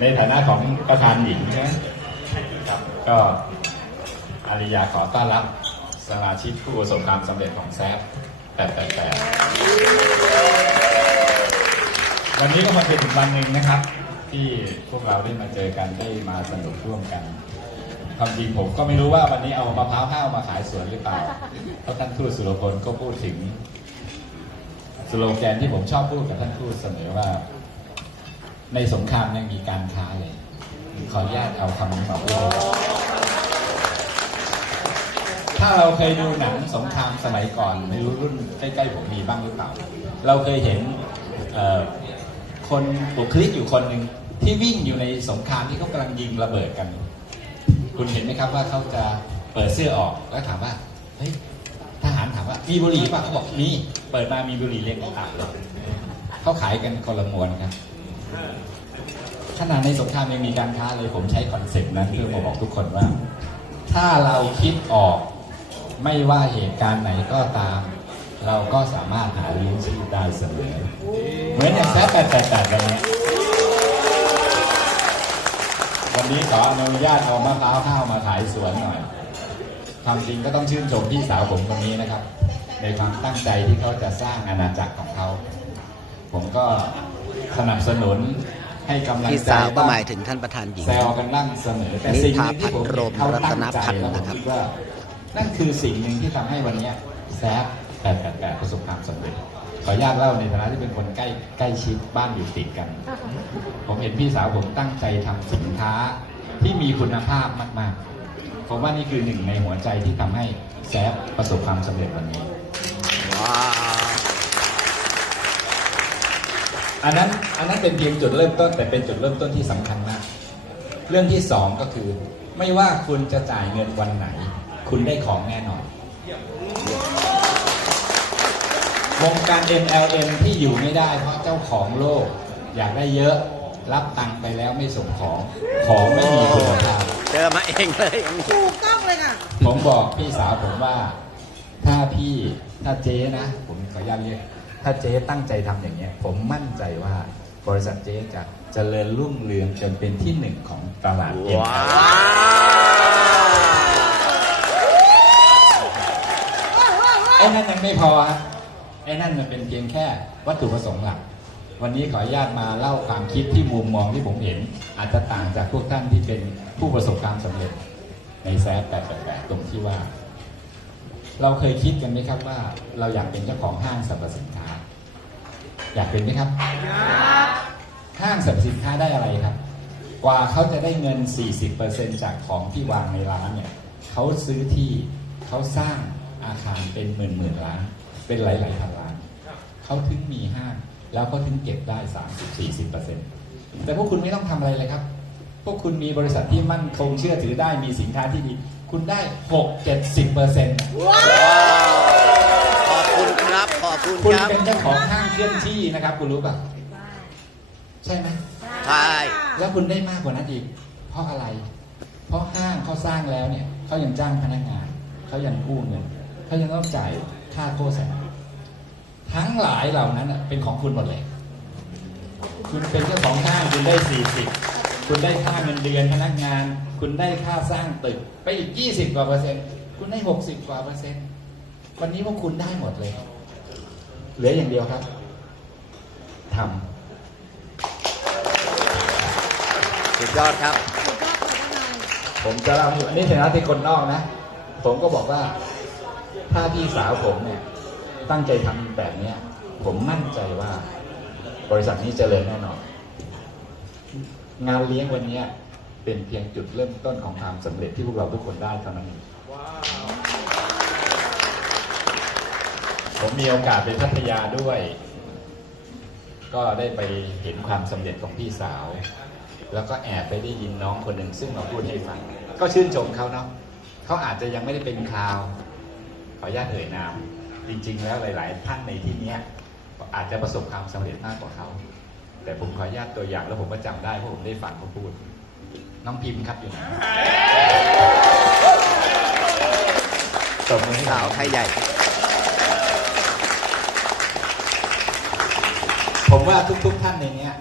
ในฐานะของประธานหญิงใช่ไหมครับก็อาริยาขอต้อนรับสมาชิกผู้ประสบความสำเร็จของแซฟแปดแปดแปดวันนี้ก็มาเป็นอีกวันหนึ่งนะครับ ที่พวกเราได้มาเจอกันได้มาสนุกร่วมกันความจริงผมก็ไม่รู้ว่าวันนี้เอามะพร้าวห้าวมาขายสวนหรือเปล่าเพราะท่านทูตสุรพลก็พูดถึงสโลแกนที่ผมชอบพูดกับท่านทูตเสมอว่า ในสงครามยังมีการค้าเลย ขออนุญาตเอาคำนี้มาพูดถ้าเราเคยดูหนังสงครามสมัยก่อนไม่รู้รุ่นใกล้ๆผมมีบ้างหรือเปล่า เราเคยเห็นคนบุคลิกอยู่คนหนึ่งที่วิ่งอยู่ในสงครามที่เขากำลังยิงระเบิดกัน คุณเห็นไหมครับว่าเขาจะเปิดเสื้อออกแล้วถามว่าเฮ้ยทหารถามว่ามีบุหรี่ป่ะเขาบอกมีเปิดมามีบุหรี่เล็กต่างเลยเขาขายกันคนละมวนครับ ขนาดในสงครามยังมีการค้าเลยผมใช้คอนเซ็ปต์นั้นเพื่อมาบอกทุกคนว่า ถ้าเราคิดออกไม่ว่าเหตุการณ์ไหนก็ตาม เราก็สามารถหาเลี้ยงชีพได้เสมอเหมือนอย่างแซ่แปดแปดแปดวันนี้วันนี้ขออนุญาตเอามะพร้าวข้าวมาขายสวนหน่อยความจริงก็ต้องชื่นชมพี่สาวผมคนนี้นะครับ ในความตั้งใจที่เขาจะสร้างอาณาจักรของเขา ผมก็ สนับสนุนให้กำลังใจพี่สาวก็หมายถึงท่านประธานหญิงแซวกันนั่งเสมอแต่สิ่งหนึ่งที่ผมนิพาพันธ์โรมเขาตั้งรัตนใจพันธ์แล้วผมนะครับคิดว่านั่นคือสิ่งหนึ่งที่ทำให้วันเนี้ยแซฟ888ประสบความสำเร็จขออนุญาตเล่าในฐานะที่เป็นคนใกล้ใกล้ชิดบ้านอยู่ติดกัน ผมเห็นพี่สาวผมตั้งใจทำสินค้าที่มีคุณภาพมากๆ ผมว่านี่คือหนึ่งในหัวใจที่ทำให้แซฟประสบความสำเร็จวันนี้ว้าว อันนั้นอันนั้นเป็นเพียงจุดเริ่มต้นแต่เป็นจุดเริ่มต้นที่สำคัญมาก เรื่องที่สองก็คือ ไม่ว่าคุณจะจ่ายเงินวันไหน คุณได้ของแน่นอนวงการ MLM ที่อยู่ไม่ได้เพราะเจ้าของโลก อยากได้เยอะรับตังค์ไปแล้วไม่ส่งของ ของไม่มีคุณภาพเจอมาเองเลยอย่างนี้ถูกต้องเลยค่ะ ผมบอกพี่สาวผมว่า ถ้าพี่ถ้าเจ๊นะ ผมขออนุญาตเรียก ถ้าเจ๊ตั้งใจทำอย่างเงี้ยผมมั่นใจว่าบริษัทเจ๊จะเจริญรุ่งเรืองจนเป็นที่หนึ่งของตลาดเอ็มว้าวไอ้นั่นยังไม่พอฮะไอ้นั่นมันเป็นเพียงแค่วัตถุประสงค์หลัก วันนี้ขออนุญาตมาเล่าความคิดที่มุมมองที่ผมเห็น อาจจะต่างจากพวกท่านที่เป็นผู้ประสบความสำเร็จในแซฟ888ตรงที่ว่า เราเคยคิดกันไหมครับว่าเราอยากเป็นเจ้าของห้างสรรพสินค้า อยากเป็นไหมครับ ห้างสรรพสินค้าได้อะไรครับ กว่าเขาจะได้เงิน 40%จากของที่วางในร้านเนี่ยเขาซื้อที่เขาสร้างอาคารเป็นหมื่นหมื่นล้าน เป็นหลายหลายพันล้านเขาถึงมีห้าง แล้วเขาถึงเก็บได้ 30-40%แต่พวกคุณไม่ต้องทำอะไรเลยครับ พวกคุณมีบริษัทที่มั่นคงเชื่อถือได้มีสินค้าที่ดี คุณได้ 6-70%ว้าวขอบคุณครับ ขอบคุณคุณครับ เป็นเจ้าของห้างเคลื่อนที่นะครับ คุณรู้ป่ะ ใช่ไหม ใช่ แล้วคุณได้มากกว่านั้นอีก เพราะอะไร เพราะห้างเขาสร้างแล้วเนี่ย เขายังจ้างพนักงาน เขายังกู้เงิน เขายังต้องจ่ายค่าโฆษณา ทั้งหลายเหล่านั้นน่ะเป็นของคุณหมดเลย คุณเป็นเจ้าของห้างคุณได้สี่สิบ คุณได้ค่าเงินเดือนพนักงาน คุณได้ค่าสร้างตึก ไปอีกยี่สิบกว่าเปอร์เซ็นต์ คุณได้หกสิบกว่าเปอร์เซ็นต์ วันนี้พวกคุณได้หมดเลย เหลืออย่างเดียวครับทำสุดยอดครับถูกต้องค่ะทนายผมจะเล่าให้อันนี้ในฐานะที่คนนอกนะ ผมก็บอกว่า ถ้าพี่สาวผมเนี่ย ตั้งใจทำแบบเนี้ยผมมั่นใจว่า บริษัทนี้เจริญแน่นอน งานเลี้ยงวันเนี้ยเป็นเพียงจุดเริ่มต้นของความสำเร็จที่พวกเราทุกคนได้เท่านั้นเองผมมีโอกาสไปพัทยาด้วย ก็ได้ไปเห็นความสำเร็จของพี่สาว แล้วก็แอบไปได้ยินน้องคนหนึ่งซึ่งมาพูดให้ฟัง ก็ชื่นชมเขาเนาะเขาอาจจะยังไม่ได้เป็นคราว ขออนุญาตเอ่ยนาม จริง ๆ แล้วหลาย ๆ ท่านในที่เนี้ยอาจจะประสบความสำเร็จมากกว่าเขา แต่ผมขออนุญาตตัวอย่างแล้วผมก็จำได้เพราะผมได้ฟังเขาพูด น้องพิมพ์ครับอยู่ไหนตบมือให้สาวไทยใหญ่ ผมว่าทุกๆท่านในเนี้ย